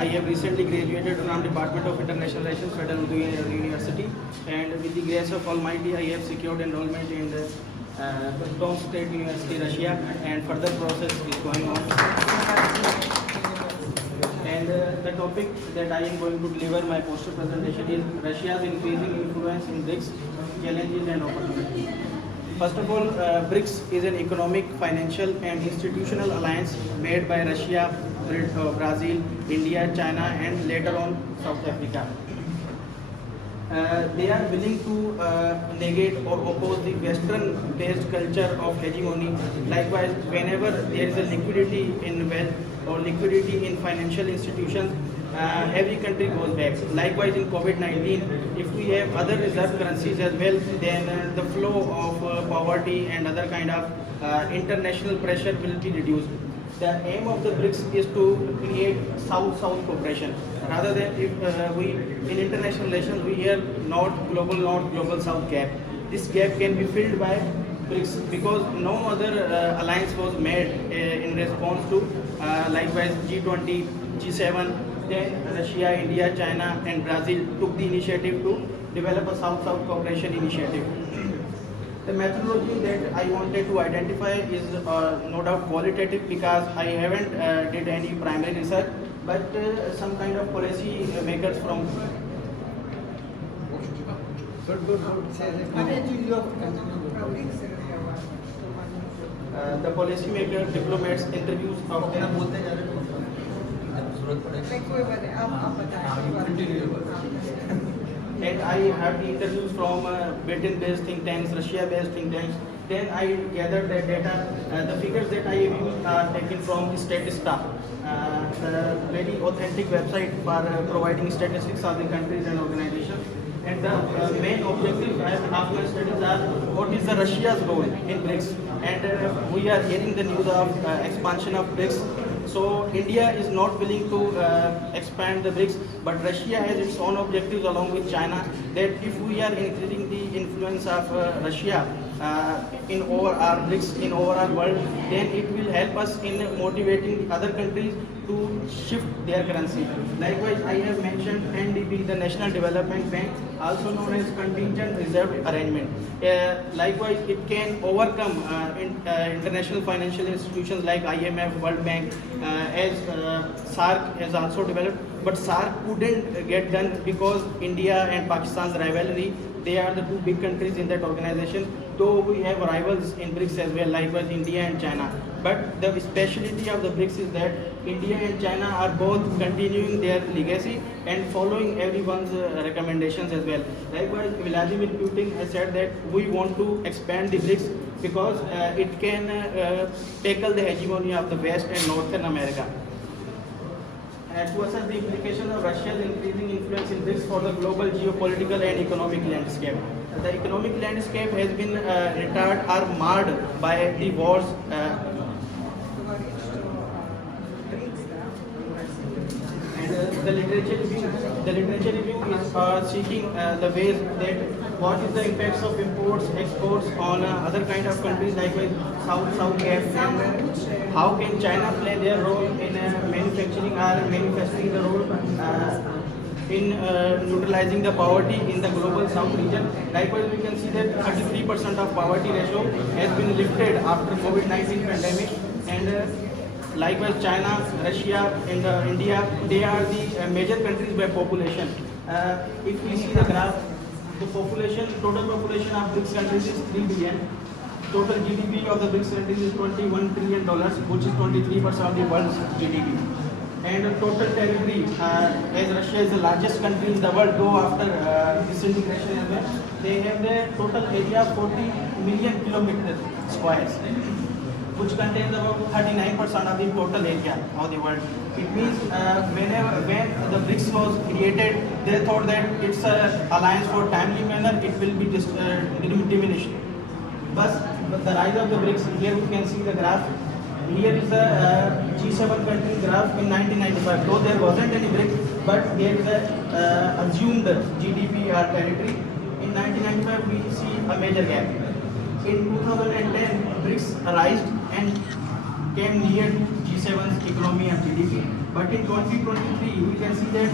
I have recently graduated from Department of International Relations, Federal Urdu University, and with the grace of Almighty, I have secured enrollment in the Tomsk State University, Russia, and further process is going on. And the topic that I am going to deliver my poster presentation is Russia's increasing influence in BRICS, challenges and opportunities. First of all, BRICS is an economic, financial and institutional alliance made by Russia, Brazil, India, China and later on South Africa. They are willing to negate or oppose the Western-based culture of hegemony. Likewise, whenever there is a liquidity in wealth or liquidity in financial institutions, every country goes back. Likewise, in COVID-19, if we have other reserve currencies as well, then the flow of poverty and other kind of international pressure will be reduced. The aim of the BRICS is to create South-South cooperation. Rather than if we in international relations we hear North, global South gap. This gap can be filled by BRICS because no other alliance was made in response to likewise G20, G7. Then Russia, India, China and Brazil took the initiative to develop a South-South cooperation initiative. The methodology that I wanted to identify is no doubt qualitative because I haven't did any primary research, but some kind of policy makers from the policy maker, diplomats, interviews of them. And I have the interviews from Britain-based think tanks, Russia-based think tanks. Then I gathered the data. The figures that I have used are taken from Statista, the very authentic website for providing statistics of the countries and organizations. And the main objective of my studies are what is the Russia's role in BRICS. And we are hearing the news of expansion of BRICS. So India is not willing to expand the BRICS, but Russia has its own objectives along with China, that if we are increasing the influence of Russia in over our BRICS, in over our world, then it will help us in motivating the other countries to shift their currency. Likewise, I have mentioned NDB, the National Development Bank, also known as Contingent Reserve Arrangement. Likewise, it can overcome international financial institutions like IMF, World Bank, as SARC has also developed. But SARC couldn't get done because India and Pakistan's rivalry. They are the two big countries in that organization. Though we have rivals in BRICS as well, likewise India and China. But the speciality of the BRICS is that India and China are both continuing their legacy and following everyone's recommendations as well. Likewise, Vladimir Putin has said that we want to expand the BRICS because it can tackle the hegemony of the West and Northern America. To assess the implications of Russia's increasing influence in BRICS for the global geopolitical and economic landscape. The economic landscape has been retarded or marred by the wars. The literature review is seeking the ways that what is the impacts of imports, exports on other kind of countries like South gap, and how can China play their role in manufacturing or manifesting the role in neutralizing the poverty in the global South region. Likewise, we can see that 33% of poverty ratio has been lifted after COVID-19 pandemic, and likewise, China, Russia, and India, they are the major countries by population. If we see the graph, the total population of BRICS countries is 3 billion. Total GDP of the BRICS countries is $21 trillion, which is 23% of the world's GDP. And the total territory, as Russia is the largest country in the world, though after disintegration as well, they have the total area of 40 million kilometers squares, which contains about 39% of the total area of the world. It means when the BRICS was created, they thought that it's an alliance for timely manner, it will be diminished. But the rise of the BRICS, here we can see the graph. Here is the G7 country graph in 1995. Though there wasn't any BRICS, but here is the assumed GDP or territory. In 1995, we see a major gap. In 2010, BRICS arose and came near G7's economy and GDP. But in 2023, we can see that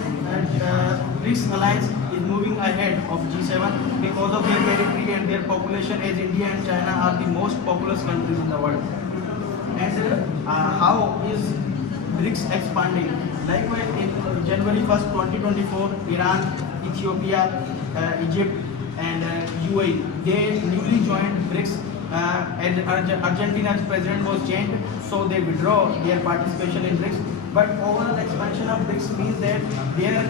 BRICS alliance is moving ahead of G7 because of their territory and their population, as India and China are the most populous countries in the world. And how is BRICS expanding? Likewise, in January 1st, 2024, Iran, Ethiopia, Egypt, and UAE, they newly joined BRICS. And Argentina's president was changed, so they withdraw their participation in BRICS. But overall expansion of BRICS means that their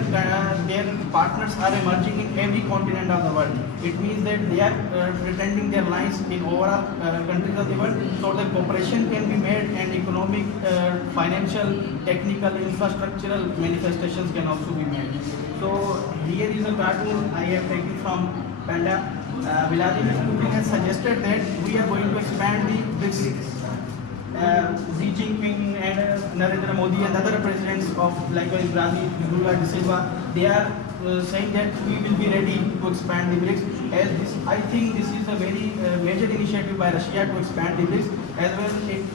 partners are emerging in every continent of the world. It means that they are pretending their lines in overall countries of the world, so the cooperation can be made and economic, financial, technical, infrastructural manifestations can also be made. So here is a cartoon I have taken from Panda. Vladimir Putin has suggested that we are going to expand the BRICS. Xi Jinping and Narendra Modi and other presidents of likewise Brazil, Lula da Silva, they are saying that we will be ready to expand the BRICS. As this, I think this is a very major initiative by Russia to expand the BRICS, as well as it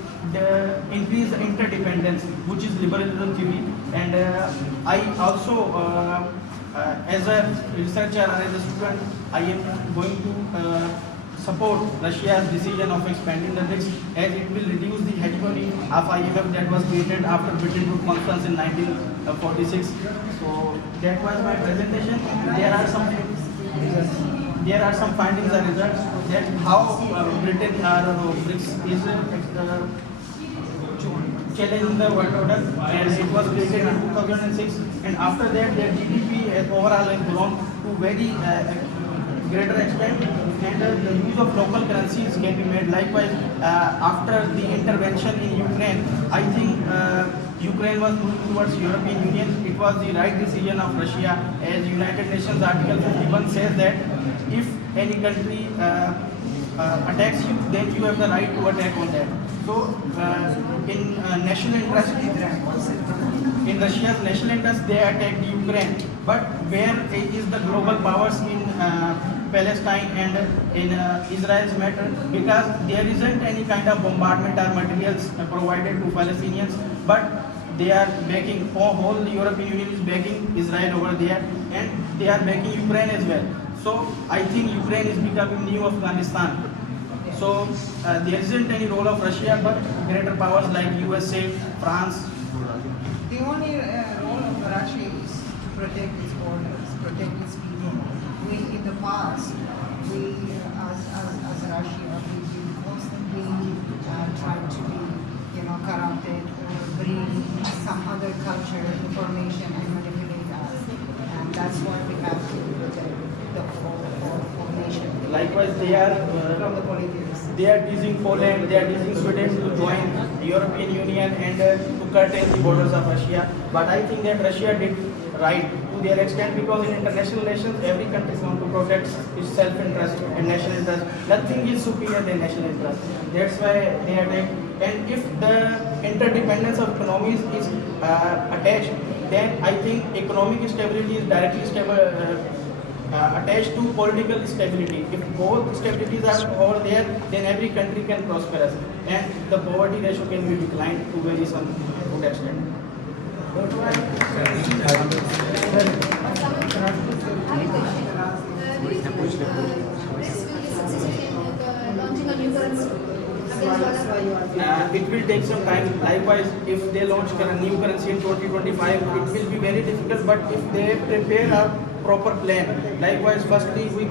increase the interdependence, which is liberalism theory. And I also, as a researcher or as a student, I am going to support Russia's decision of expanding the BRICS, as it will reduce the hegemony of IMF that was created after Bretton Woods Conference in 1946. So that was my presentation. There are some findings and results that how Britain or BRICS is challenging the world order, and it was created in 2006. And after that, their GDP has overall grown to very greater extent, and the use of local currencies can be made. Likewise, after the intervention in Ukraine, I think Ukraine was moving towards European Union. It was the right decision of Russia, as United Nations Article 51 says that if any country attacks you, then you have the right to attack on that. So, in national interest, in Russia's national interest, they attacked Ukraine. But where is the global powers in Palestine and in Israel's matter? Because there isn't any kind of bombardment or materials provided to Palestinians, but they are backing, whole European Union is backing Israel over there, and they are backing Ukraine as well. So I think Ukraine is becoming new Afghanistan. So there isn't any role of Russia, but greater powers like USA, France. The only role of Russia is to protect its borders, protect its people. We, in the past, we, as Russia, we constantly tried to be, corrupted or bring some other culture, information, and manipulate us. And that's why we have to protect the whole nation. Likewise, they are From the politics. they are teasing Poland, they are teasing Sweden to join the European Union and to curtail the borders of Russia. But I think that Russia did right to their extent, because in international relations, every country wants to protect its self-interest and national interest. Nothing is superior than national interest. That's why they attack. And if the interdependence of economies is attached, then I think economic stability is directly attached to political stability. If both stabilities are over there, then every country can prosper, and the poverty ratio can be declined to very some good extent. It will take some time. Likewise, if they launch a new currency in 2025, it will be very difficult. But if they prepare a proper plan, likewise, firstly we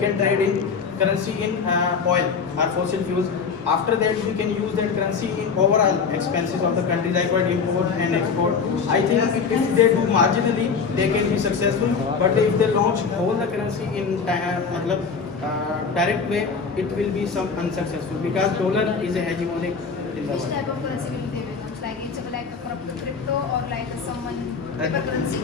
can trade in currency in oil or fossil fuels. After that, we can use that currency in overall expenses of the country, likewise import and export. I think if they do marginally, they can be successful. But if they launch whole the currency in direct way, it will be some unsuccessful, because dollar is a hegemonic in the Which world. type of currency will they launch? Like it's like a crypto or like someone paper currency?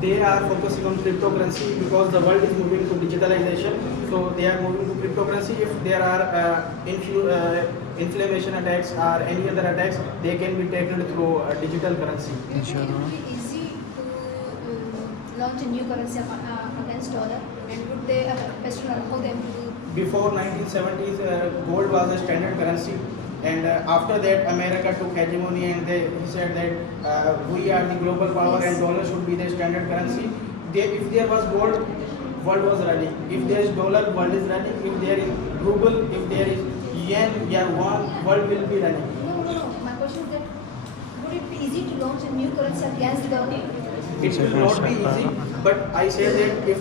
They are focusing on cryptocurrency because the world is moving to digitalization. So they are moving to cryptocurrency. If there are inflammation attacks or any other attacks, they can be taken through digital currency. Do you think it would be easy to launch a new currency against dollar? And would they question on how they will do? Before 1970s, gold was a standard currency, And after that, America took hegemony, and he said that we are the global power and dollar should be the standard currency. If there was gold, world was running. If there is dollar, world is running. If there is ruble, if there is yen, yuan, world will be running. No. My question is that would it be easy to launch a new currency against the It will not be easy, but I say that if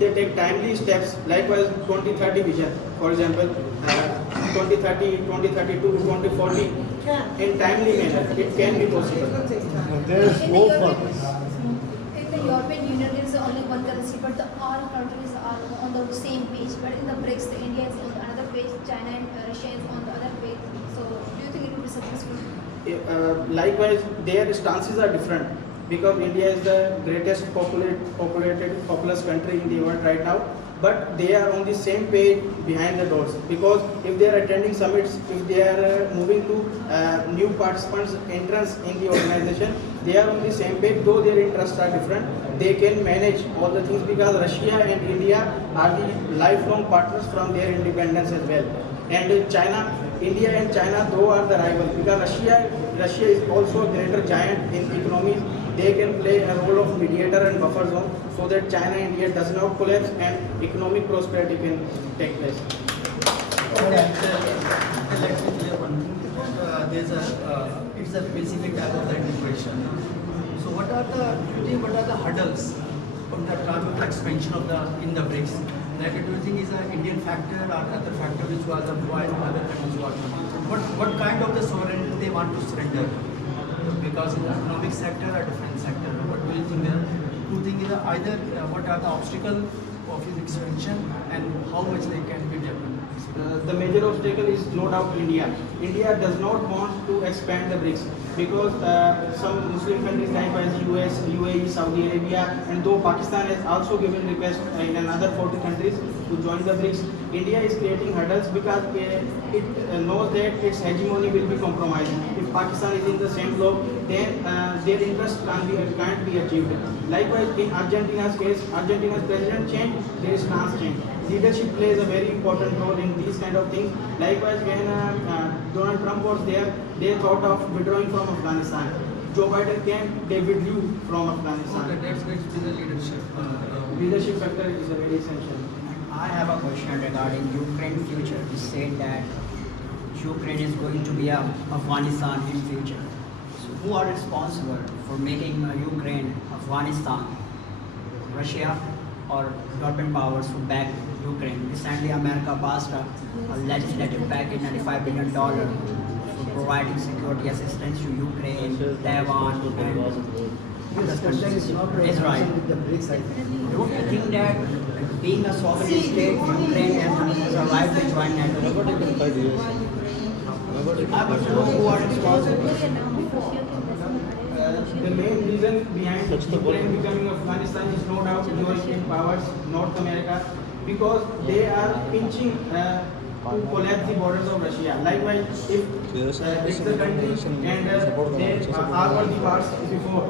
they take timely steps, likewise 2030 vision, for example, 2030, 2032, 2040, in timely manner, it can be possible. There is in hope the for European, this. in the European Union there is only one currency, but all countries are on the same page. But in the BRICS, the India is on another page, China and Russia is on the other page. So do you think it will be successful? Likewise, their stances are different because India is the greatest populous country in the world right now. But they are on the same page behind the doors, because if they are attending summits, if they are moving to new participants entrance in the organization, they are on the same page. Though their interests are different, they can manage all the things because Russia and India are the lifelong partners from their independence as well. And India and China though are the rivals, because Russia is also a greater giant in economy. They can play a role of mediator and buffer zone so that China and India does not collapse and economic prosperity can take place. Let me clear one thing. It's a specific type of the integration. So what are the hurdles from the time of expansion of in the BRICS? Like, do you think is an Indian factor or other factor which was otherwise other countries were? What kind of the sovereignty they want to surrender? Because in the economic sector or different sector, what do you think there? Two things is either what are the obstacles of his expansion and how much they can be developed. The major obstacle is no doubt India. India does not want to expand the BRICS because some Muslim countries like US, UAE, Saudi Arabia, and though Pakistan has also given request in another 40 countries to join the BRICS, India is creating hurdles because it knows that its hegemony will be compromised. If Pakistan is in the same bloc, then their interest can't be achieved. Likewise, in Argentina's case, Argentina's president changed, their stance changed. Leadership plays a very important role in these kind of things. Likewise, when Donald Trump was there, they thought of withdrawing from Afghanistan. Joe Biden came, they withdrew from Afghanistan. Okay, that's going to be the leadership. Leadership factor is very essential. I have a question regarding Ukraine future. You said that Ukraine is going to be Afghanistan in future. So who are responsible for making Ukraine Afghanistan? Russia or European powers who back Ukraine? Recently, America passed a legislative package, $95 billion, for providing security assistance to Ukraine, Taiwan, and other countries, Israel. Don't you think that being a sovereign state, Ukraine has a right to join NATO? I want to know who are responsible. The main reason behind Ukraine becoming Afghanistan is no doubt European powers, North America, because they are pinching to collapse the borders of Russia. Likewise, if it's the country and they are were the parts before,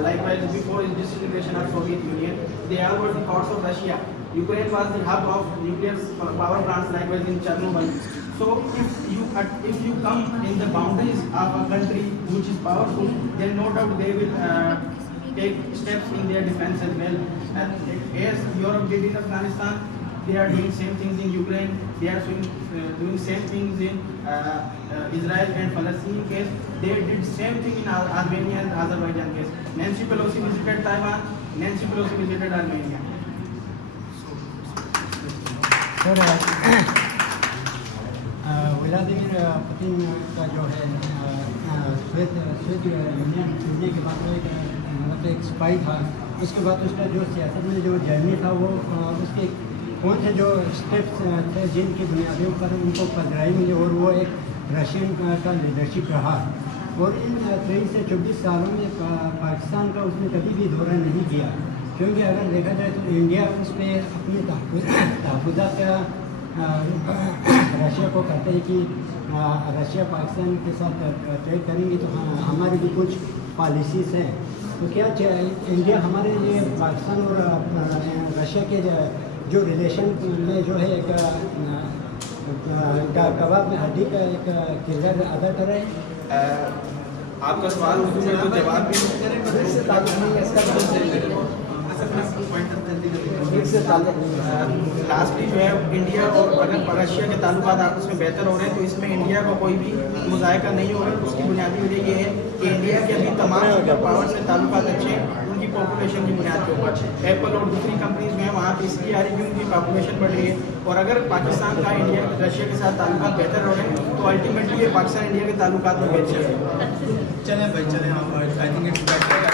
likewise before its disintegration of Soviet Union, they are were the parts of Russia. Ukraine was the hub of nuclear power plants, likewise in Chernobyl. So if you come in the boundaries of a country which is powerful, then no doubt they will take steps in their defense as well. And as Europe did in Afghanistan, they are doing same things in Ukraine. They are doing same things in Israel and Palestine case. They did same thing in Armenia and Azerbaijan case. Nancy Pelosi visited Taiwan. Nancy Pelosi visited Armenia. Vladimir Putin का जो है Soviet union टूटने के बाद मतलब एक spy था, उसके बाद उसका जो सियासत में जो जर्नी था वो उसके कौन से जो स्टेप्स थे जिनकी बुनियादियों पर उनको पकड़ाई मिली और वो एक रशियन का लीडरशिप रहा। और इन 23 से 24 सालों में पाकिस्तान का उसने कभी भी दौरा नहीं किया, क्योंकि अगर देखा जाए तो इंडिया उस पर अपने तहफ़्फ़ुज़ात का रशिया को कहते हैं कि रशिया पाकिस्तान के साथ ट्रेड करेंगे तो हमारी भी कुछ पॉलिसीज़ हैं। तो क्या इंडिया हमारे लिए पाकिस्तान और रशिया के जो रिलेशन में जो है एक कबाब में हड्डी का एक किरदार अदा कर रहे हैं। आपका सवाल उर्दू में तो जवाब भी लास्टली जो है इंडिया और अगर रशिया के ताल्लुकात आपस में बेहतर हो रहे हैं तो इसमें इंडिया का कोई भी मुजायका नहीं हो रहा है। उसकी बुनियादी वजह ये है कि इंडिया के अभी तमाम सुपर पावर से ताल्लुकात अच्छे हैं उनकी पॉपुलेशन की बुनियाद के ऊपर। एप्पल और दूसरी कंपनीज जो है वहाँ पे इसलिए आ रही है कि उनकी पॉपुलेशन बढ़ रही है। और अगर पाकिस्तान का इंडिया रशिया के साथ ताल्लुकात बेहतर हो रहे हैं तो अल्टीमेटली ये पाकिस्तान इंडिया के ताल्लुकात में बेहतर है। चलें भाई चलें, आई थिंक इट्स बेटर